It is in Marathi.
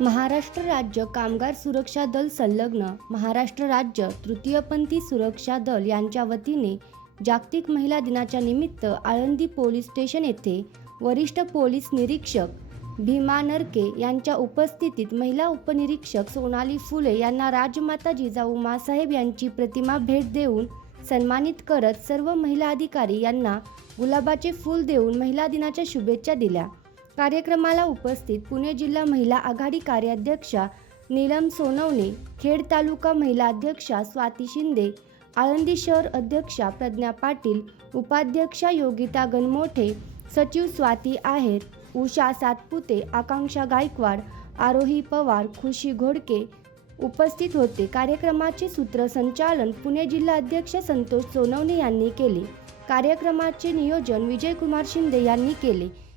महाराष्ट्र राज्य कामगार सुरक्षा दल संलग्न महाराष्ट्र राज्य तृतीयपंथी सुरक्षा दल यांच्या वतीने जागतिक महिला दिनाच्या निमित्त आळंदी पोलीस स्टेशन येथे वरिष्ठ पोलीस निरीक्षक भीमा नरके यांच्या उपस्थितीत महिला उपनिरीक्षक सोनाली फुले यांना राजमाता जिजाऊ मासाहेब यांची प्रतिमा भेट देऊन सन्मानित करत सर्व महिला अधिकारी यांना गुलाबाचे फूल देऊन महिला दिनाच्या शुभेच्छा दिल्या. कार्यक्रमाला उपस्थित पुणे जिल्हा महिला आघाडी कार्याध्यक्षा नीलम सोनवणे खेड तालुका महिला अध्यक्षा स्वाती शिंदे आळंदी शहर अध्यक्षा प्रज्ञा पाटील उपाध्यक्षा योगिता गणमोठे सचिव स्वाती आहेर उषा सातपुते आकांक्षा गायकवाड आरोही पवार खुशी घोडके उपस्थित होते. कार्यक्रमाचे सूत्रसंचालन पुणे जिल्हा अध्यक्ष संतोष सोनवणे यांनी केले. कार्यक्रमाचे नियोजन विजयकुमार शिंदे यांनी केले.